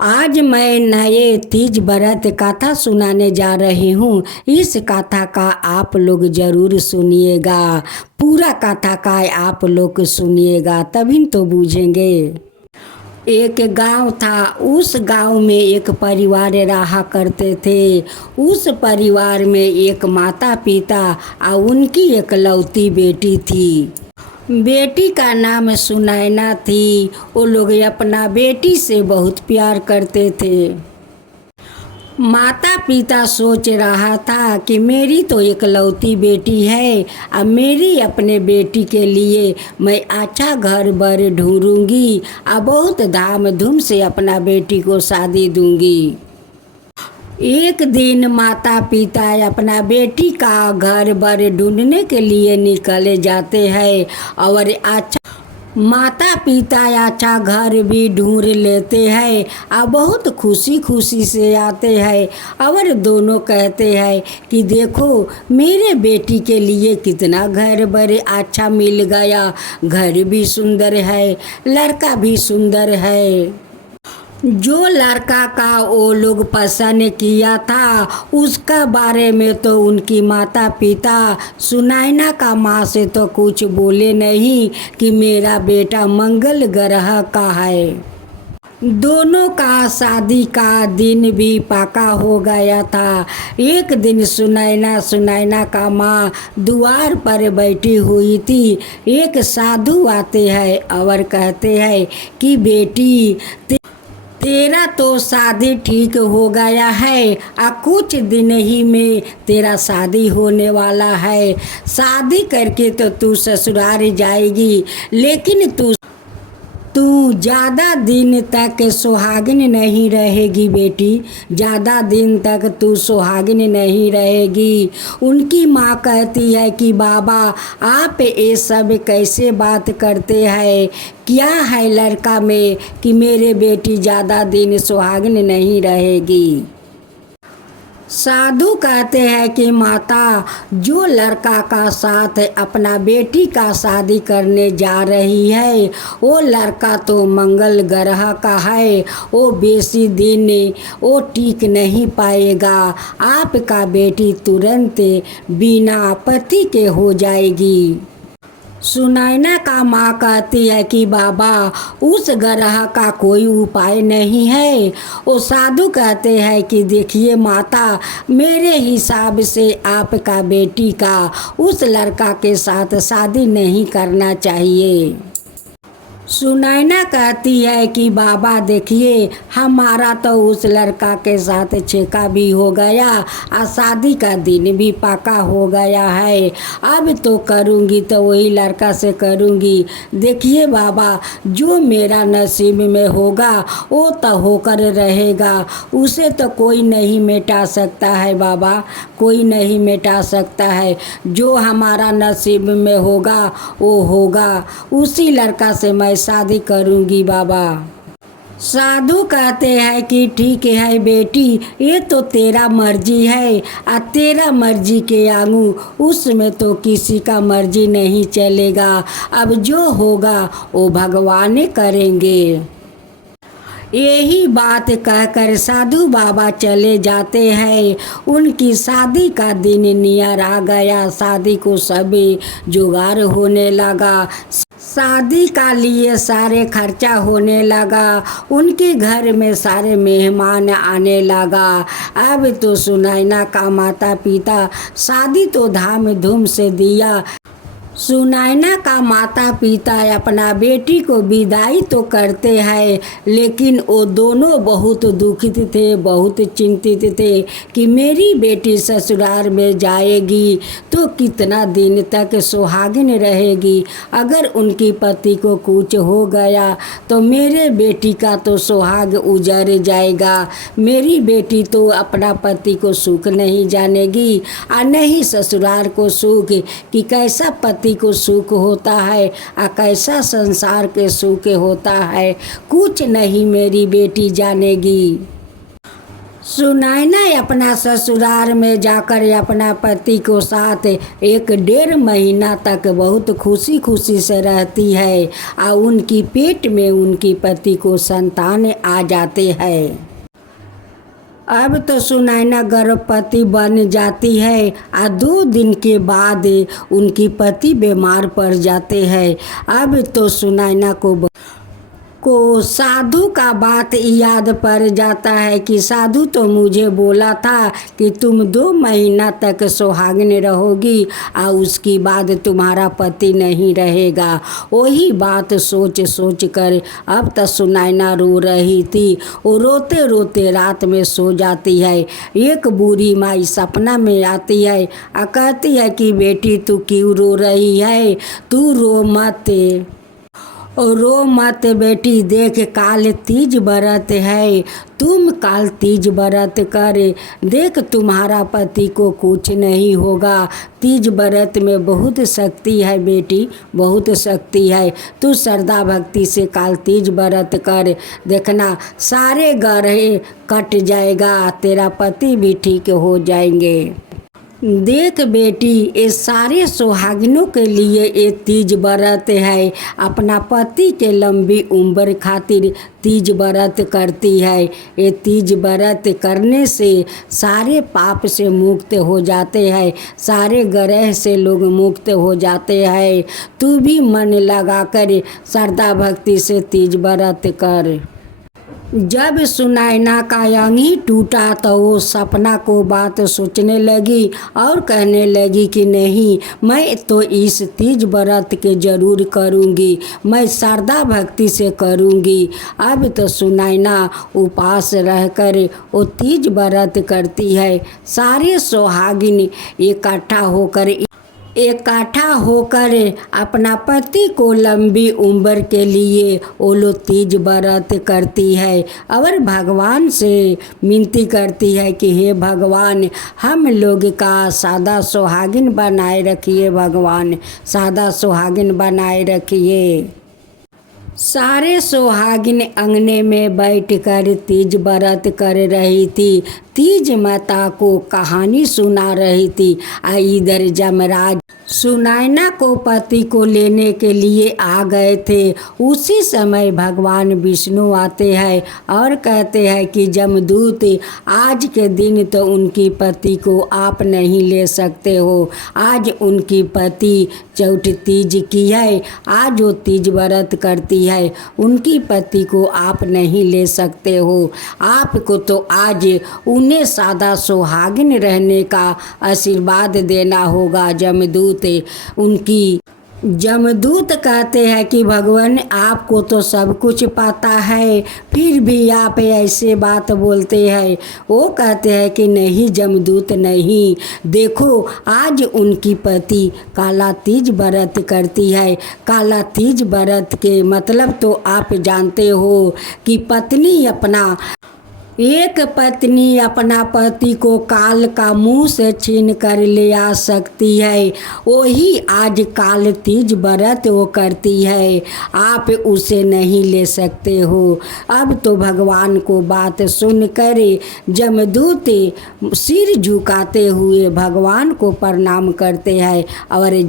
आज मैं नए तीज व्रत कथा सुनाने जा रही हूँ। इस कथा का आप लोग ज़रूर सुनिएगा। पूरा कथा का आप लोग सुनिएगा तभी तो बूझेंगे। एक गांव था। उस गांव में एक परिवार रहा करते थे। उस परिवार में एक माता पिता और उनकी एकलौती बेटी थी। बेटी का नाम सुनैना थी। वो लोग अपना बेटी से बहुत प्यार करते थे। माता पिता सोच रहा था कि मेरी तो एकलौती बेटी है, अब मेरी अपने बेटी के लिए मैं अच्छा घर बर ढूंढूंगी और बहुत धाम धूम से अपना बेटी को शादी दूंगी। एक दिन माता पिता अपना बेटी का घर बर ढूंढने के लिए निकले जाते हैं और माता पिता अच्छा घर भी ढूंढ लेते हैं और बहुत खुशी खुशी से आते हैं और दोनों कहते हैं कि देखो मेरे बेटी के लिए कितना घर बर अच्छा मिल गया। घर भी सुंदर है, लड़का भी सुंदर है। जो लड़का का वो लोग पसंद किया था उसका बारे में तो उनकी माता पिता सुनैना का माँ से तो कुछ बोले नहीं कि मेरा बेटा मंगल ग्रह का है। दोनों का शादी का दिन भी पक्का हो गया था। एक दिन सुनैना का माँ द्वार पर बैठी हुई थी। एक साधु आते हैं और कहते हैं कि बेटी तेरा तो शादी ठीक हो गया है, कुछ दिन ही में तेरा शादी होने वाला है। शादी करके तो तू ससुराल जाएगी, लेकिन तू ज़्यादा दिन तक सुहागिन नहीं रहेगी बेटी, ज़्यादा दिन तक तू सुहागिन नहीं रहेगी। उनकी माँ कहती है कि बाबा आप ये सब कैसे बात करते हैं, क्या है लड़का में कि मेरे बेटी ज़्यादा दिन सुहागिन नहीं रहेगी। साधु कहते हैं कि माता जो लड़का का साथ अपना बेटी का शादी करने जा रही है वो लड़का तो मंगल ग्रह का है, वो बेसी दिन वो टिक नहीं पाएगा। आपका बेटी तुरंत बिना पति के हो जाएगी। सुनैना का माँ कहती है कि बाबा उस ग्रह का कोई उपाय नहीं है। वो साधु कहते हैं कि देखिए माता मेरे हिसाब से आपका बेटी का उस लड़का के साथ शादी नहीं करना चाहिए। सुनैना कहती है कि बाबा देखिए हमारा तो उस लड़का के साथ छेका भी हो गया और शादी का दिन भी पक्का हो गया है। अब तो करूँगी तो वही लड़का से करूँगी। देखिए बाबा जो मेरा नसीब में होगा वो तो होकर रहेगा, उसे तो कोई नहीं मिटा सकता है बाबा, कोई नहीं मिटा सकता है। जो हमारा नसीब में होगा वो होगा, उसी लड़का से मैं शादी करूंगी बाबा। साधु कहते हैं कि ठीक है बेटी ये तो तेरा मर्जी है, तेरा मर्जी के आगू उसमें तो किसी का मर्जी नहीं चलेगा। अब जो होगा वो भगवान करेंगे। यही बात कहकर साधु बाबा चले जाते हैं। उनकी शादी का दिन नियर आ गया। शादी को सभी जुगाड़ होने लगा। शादी का लिए सारे खर्चा होने लगा। उनके घर में सारे मेहमान आने लगा। अब तो सुनैना का माता पिता शादी तो धाम धूम से दिया। सुनैना का माता पिता अपना बेटी को विदाई तो करते हैं, लेकिन वो दोनों बहुत दुखित थे, बहुत चिंतित थे कि मेरी बेटी ससुराल में जाएगी तो कितना दिन तक सुहागिन रहेगी। अगर उनकी पति को कुछ हो गया तो मेरे बेटी का तो सुहाग उजड़ जाएगा। मेरी बेटी तो अपना पति को सुख नहीं जानेगी और नहीं ससुराल को सुख कि कैसा पति को सुख होता है और कैसा संसार के सुख होता है, कुछ नहीं मेरी बेटी जानेगी। सुनैना अपना ससुराल में जाकर अपना पति को साथ 1.5 महीना तक बहुत खुशी खुशी से रहती है और उनकी पेट में उनकी पति को संतान आ जाते हैं। अब तो सुनैना गर्भवती बन जाती है और 2 दिन के बाद उनकी पति बीमार पड़ जाते हैं। अब तो सुनैना को साधु का बात याद पड़ जाता है कि साधु तो मुझे बोला था कि तुम 2 महीना तक सुहागिन रहोगी और उसके बाद तुम्हारा पति नहीं रहेगा। वही बात सोच सोच कर अब तक सुनैना रो रही थी। वो रोते रोते रात में सो जाती है। एक बूढ़ी माई सपना में आती है और कहती है कि बेटी तू क्यों रो रही है, तू रो मत, रो मत बेटी, देख काल तीज व्रत है, तुम काल तीज व्रत कर देख, तुम्हारा पति को कुछ नहीं होगा। तीज व्रत में बहुत शक्ति है बेटी, बहुत शक्ति है। तू श्रद्धा भक्ति से काल तीज व्रत कर, देखना सारे ग्रह कट जाएगा, तेरा पति भी ठीक हो जाएंगे। देख बेटी, ये सारे सुहागिनों के लिए ये तीज व्रत है। अपना पति के लंबी उम्र खातिर तीज व्रत करती है। ये तीज व्रत करने से सारे पाप से मुक्त हो जाते हैं, सारे ग्रह से लोग मुक्त हो जाते हैं। तू भी मन लगा कर श्रद्धा भक्ति से तीज व्रत कर। जब सुनैना का अंगी टूटा तो वो सपना को बात सोचने लगी और कहने लगी कि नहीं, मैं तो इस तीज व्रत के ज़रूर करूँगी, मैं श्रद्धा भक्ति से करूँगी। अब तो सुनैना उपास रहकर वो तीज व्रत करती है। सारे सुहागिन इकट्ठा होकर अपना पति को लंबी उम्र के लिए वो लोग तीज व्रत करती है और भगवान से विनती करती है कि हे भगवान, हम लोग का सादा सुहागिन बनाए रखिए, भगवान सादा सुहागिन बनाए रखिए। सारे सुहागिन अंगने में बैठकर तीज व्रत कर रही थी, तीज माता को कहानी सुना रही थी। इधर जमराज सुनैना को पति को लेने के लिए आ गए थे। उसी समय भगवान विष्णु आते हैं और कहते हैं कि जमदूत, आज के दिन तो उनकी पति को आप नहीं ले सकते हो, आज उनकी पति चौथ तीज की है, आज वो तीज व्रत करती है, उनकी पति को आप नहीं ले सकते हो। आपको तो आज उन्हें सादा सुहागिन रहने का आशीर्वाद देना होगा। जमदूत कहते हैं कि भगवान, आपको तो सब कुछ पता है, फिर भी आप ऐसे बात बोलते हैं। वो कहते हैं कि नहीं जमदूत, नहीं, देखो आज उनकी पति काला तीज व्रत करती है। काला तीज व्रत के मतलब तो आप जानते हो कि एक पत्नी अपना पति को काल का मुंह से छीन कर ले आ सकती है, वही आज काल तीज व्रत वो करती है, आप उसे नहीं ले सकते हो। अब तो भगवान को बात सुनकर जमदूत सिर झुकाते हुए भगवान को प्रणाम करते हैं और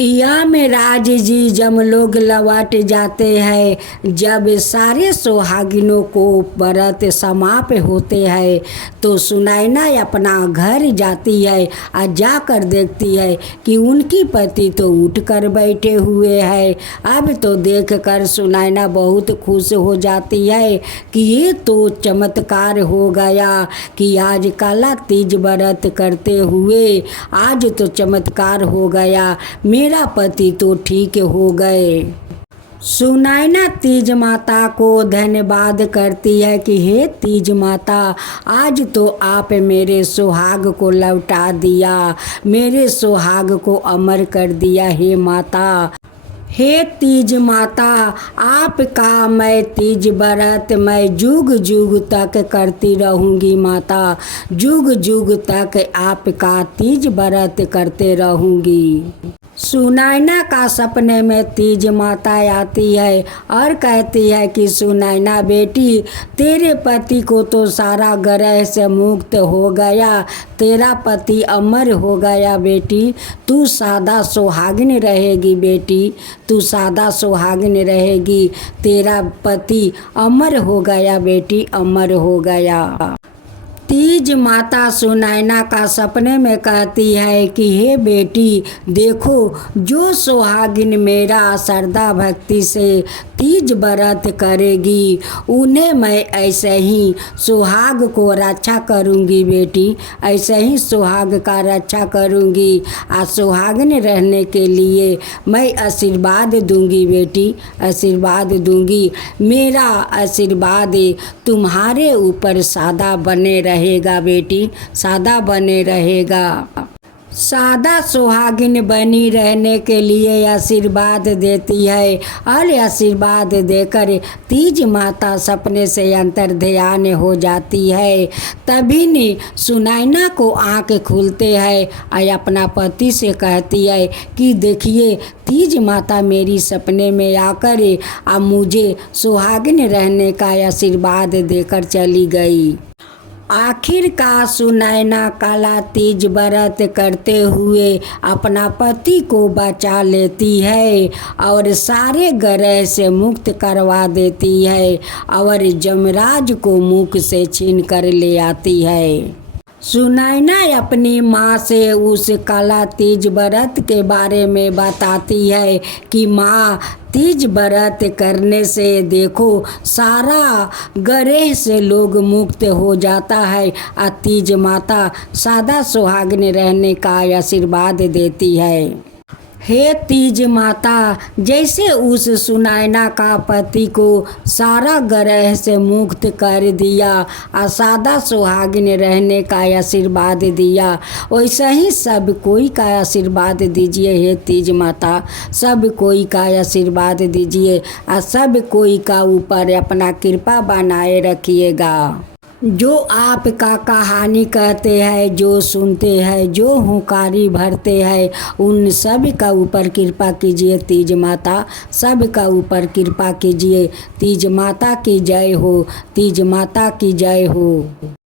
यमराज जी जब लोग लौट जाते हैं, जब सारे सुहागिनों को व्रत समाप्त होते हैं तो सुनैना अपना घर जाती है और जाकर देखती है कि उनकी पति तो उठकर बैठे हुए हैं। अब तो देखकर सुनैना बहुत खुश हो जाती है कि ये तो चमत्कार हो गया कि आज काला तीज व्रत करते हुए आज तो चमत्कार हो गया, मेरा पति तो ठीक हो गए। सुनैना तीज माता को धन्यवाद करती है कि हे तीज माता, आज तो आप मेरे सुहाग को लौटा दिया, मेरे सुहाग को अमर कर दिया। हे माता, हे तीज माता, आपका मैं तीज व्रत मैं जुग जुग तक करती रहूँगी। माता, जुग जुग तक आपका तीज व्रत करते रहूँगी। सुनैना का सपने में तीज माता आती है और कहती है कि सुनैना बेटी, तेरे पति को तो सारा ग्रह से मुक्त हो गया, तेरा पति अमर हो गया बेटी, तू सादा सुहागिन रहेगी बेटी, तू सादा सुहागिन रहेगी, तेरा पति अमर हो गया बेटी, अमर हो गया। तीज माता सुनैना का सपने में कहती है कि हे बेटी, देखो जो सुहागिन मेरा श्रद्धा भक्ति से तीज व्रत करेगी, उन्हें मैं ऐसे ही सुहाग को रक्षा करूंगी बेटी, ऐसे ही सुहाग का रक्षा करूंगी। और सुहागिन रहने के लिए मैं आशीर्वाद दूंगी बेटी, आशीर्वाद दूंगी। मेरा आशीर्वाद तुम्हारे ऊपर सदा बने रहेगा बेटी, सदा बने रहेगा। सादा सुहागिन बनी रहने के लिए आशीर्वाद देती है और आशीर्वाद देकर तीज माता सपने से अंतर ध्यान हो जाती है। तभी ने सुनैना को आँख खुलते हैं और अपना पति से कहती है कि देखिए, तीज माता मेरी सपने में आकर अब मुझे सुहागिन रहने का आशीर्वाद देकर चली गई। आखिरकार सुनैना काला तीज व्रत करते हुए अपना पति को बचा लेती है और सारे ग्रह से मुक्त करवा देती है और यमराज को मुख से छीन कर ले आती है। सुनैना अपनी माँ से उस काला तीज व्रत के बारे में बताती है कि माँ, तीज व्रत करने से देखो सारा ग्रह से लोग मुक्त हो जाता है और तीज माता सादा सुहागिन रहने का आशीर्वाद देती है। हे तीज माता, जैसे उस सुनैना का पति को सारा ग्रह से मुक्त कर दिया और सादा सुहागिन रहने का आशीर्वाद दिया, वैसा ही सब कोई का आशीर्वाद दीजिए। हे तीज माता, सब कोई का आशीर्वाद दीजिए और सब कोई का ऊपर अपना कृपा बनाए रखिएगा। जो आपका कहानी कहते हैं, जो सुनते हैं, जो हुंकारी भरते हैं, उन सब का ऊपर कृपा कीजिए तीज माता, सब का ऊपर कृपा कीजिए। तीज माता की जय हो, तीज माता की जय हो।